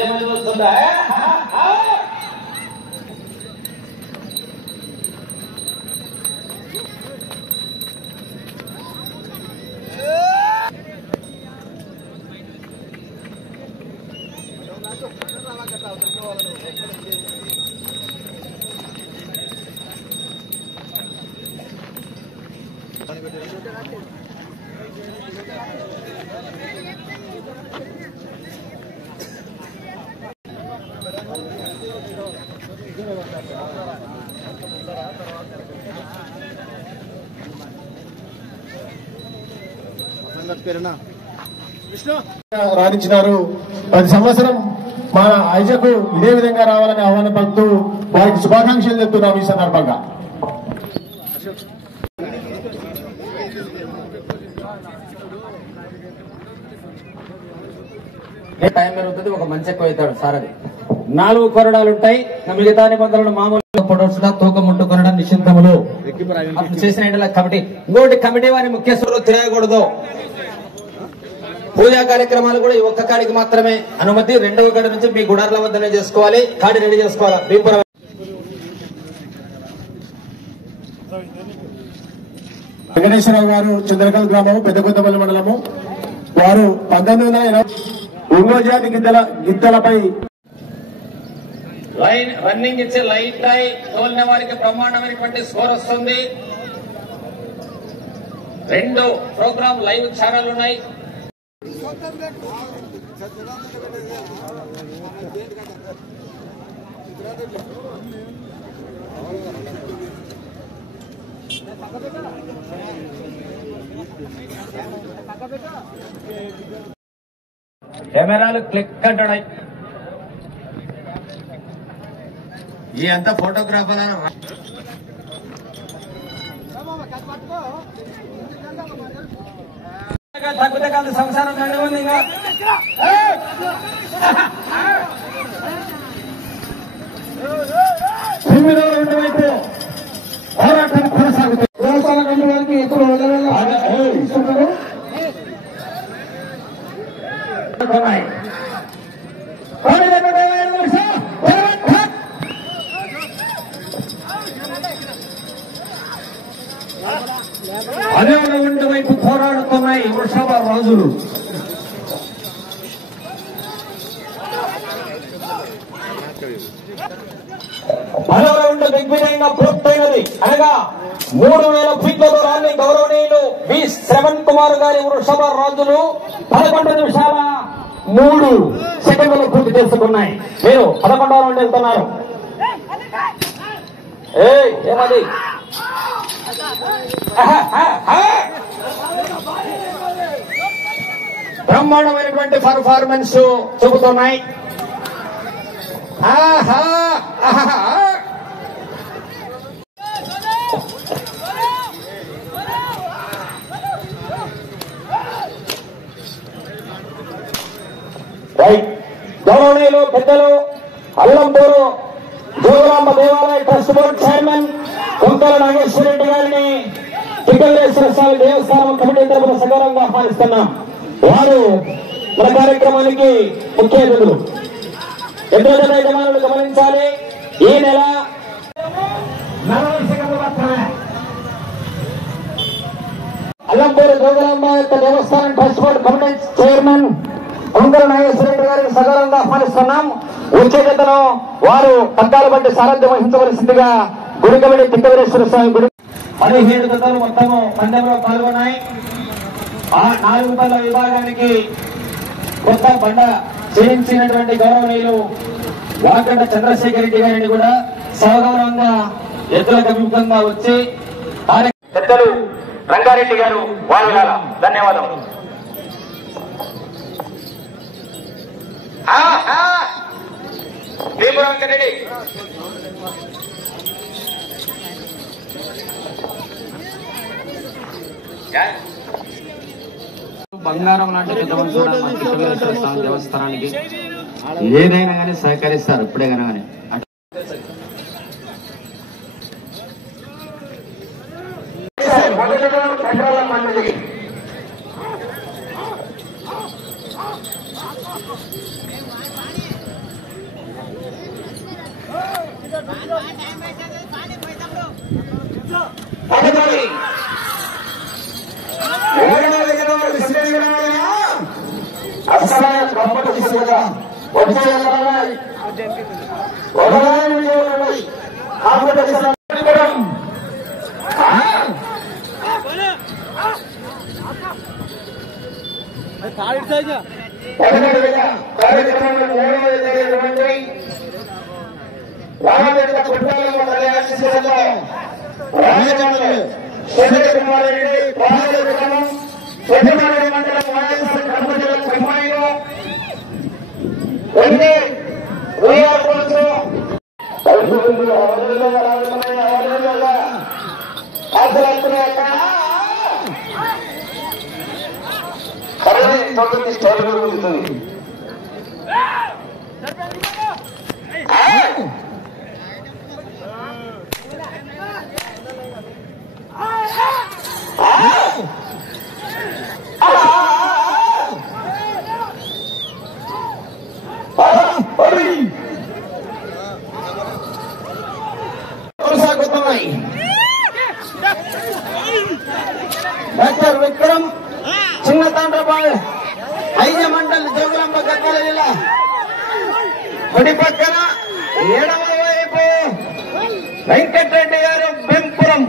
ఏమని చూస్తుందా? రాణించినారు. ప్రతి సంవత్సరం మన ఐజకు ఇదే విధంగా రావాలని ఆహ్వానం పలుకుతూ వారికి శుభాకాంక్షలు చెప్తున్నాం. ఈ సందర్భంగా టైం పెరుగుతుంది, ఒక మంచి ఎక్కువ అవుతాడు సార్. అది 4 కొరడాలు ఉంటాయి. మిగతా నిబంధనలు మామూలు పొడవుగా తూకం ముట్టు కొనడం నిషిద్ధములు. అప్పుడు చేసిన కమిటీ ఇంకోటి కమిటీ వారి ముఖ్యస్థులు తిరగకూడదు. పూజా కార్యక్రమాలు కూడా ఈ ఒక్క కాడికి మాత్రమే అనుమతి. 2వ కాడి నుంచి మీ గుడార్ల వద్దనే చేసుకోవాలి. కాడి రెడీ చేసుకోవాలి. భీమపురం వెంకటేశ్వరరావు గారు చంద్రకల్ గ్రామము పెద్దకొత్తపల్లి మండలము. వారు 1980 ఒంగోలు జాతి గిద్దలపై లైన్ రన్నింగ్ ఇచ్చే లైట్ టై తోలిన వారికి బ్రహ్మాండమైనటువంటి స్కోర్ వస్తుంది. 2 ప్రోగ్రామ్ లైవ్ ఛానల్ ఉన్నాయి. కెమెరాలు క్లిక్ అంటాయి. ఈ అంతా ఫోటోగ్రాఫర్ తగ్గితే కాదు సంసారం నడువుంది. ఇంకా 9వ రౌండ్ వైపు పోరాటం కొనసాగుతుంది. వారికి ఎక్కువ తీసుకుంటారు. అదే రౌండ్ వైపు పోరాడుతున్నాయి వృషభ రాజులు. మరో రౌండ్ దిగ్విజయంగా పూర్తయినది. అనగా 3000 ఫీట్ల దూరాన్ని గౌరవనీయులు వి శ్రవణ్ కుమార్ గారి వృషభ రాజులు 11 నిమిషాల 3 సెకండ్లు పూర్తి చేసుకున్నాయి. మీరు 11వ రౌండ్ వెళ్తున్నారు. ఏమది బ్రహ్మాండమైనటువంటి పర్ఫార్మెన్స్ చూపుతున్నాయి. గౌరవనీయులు పెద్దలు అల్లంపూరు జోగులాంబ దేవాలయ trust board chairman Konkala Nageswara Reddy గారిని టిక్కలేశ్వర స్వామి దేవస్థానం కమిటీ తరపున సగౌరవంగా ఆహ్వానిస్తున్నాం. వారు మన కార్యక్రమానికి ముఖ్య అతిథులు. ఎదురు యజమానులు గమనించాలి. ఈ నెల 40 సెకండ్లు మాత్రమే. అల్లంపూరు జోగులాంబ యొక్క దేవస్థానం trust board committee chairman Konkala Nageswara Reddy గారిని సగౌరవంగా ఆహ్వానిస్తున్నాం. వచ్చే జతను వారు పగ్గాలు బట్టి సారథ్యం వహించవలసిందిగా గుడి కమిటీ తిక్కవరేశ్వర స్వామి గుడి 17 జతలు మొత్తము పందెంలో పాల్గొన్నాయి. ఆ 4 పళ్ళ విభాగానికి కొత్త బండ చేయించినటువంటి గౌరవనీయులు వాకండ చంద్రశేఖర్ రెడ్డి గారిని కూడా సగౌరవంగా ఎద్దుల అభిముఖంగా వచ్చి పెద్దలు రంగారెడ్డి గారు వారి ధన్యవాదాలు. బంగారం లాంటి దేవస్థానానికి ఏదైనా కానీ సహకరిస్తారు. ఇప్పుడే కానీ మొదటి చక్రాల మండలి డాక్టర్ విక్రమ్ చిన్న తాండ్రపాడు ఐజ మండలి జోగులాంబ గద్వాల జిల్లా కుడి పక్కన ఎడమ వైపు వెంకటరెడ్డి గారు బెంపురం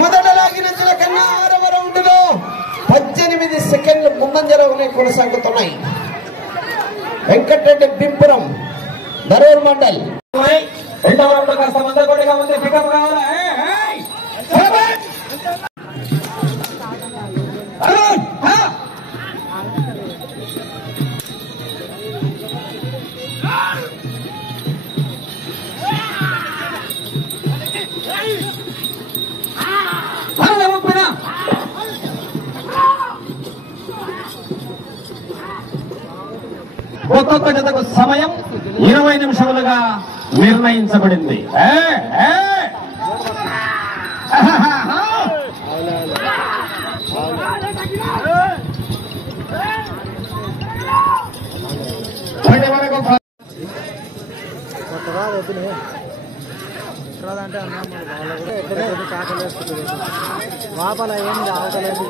మొదట లాగినందుల కన్నా 6వ రౌండ్ లో 18 సెకండ్లు ముందంజలోనే కొనసాగుతున్నాయి. వెంకటరెడ్డి బింపురం దరూర్ మండల్ రెండవ రౌండ్ కాస్త మందకొడిగా ఉంది. పికప్ కావాలా? ఒక్కొక్క జతకు సమయం 20 నిమిషాలుగా నిర్ణయించబడింది. వాపల ఏంది అవతలేదు.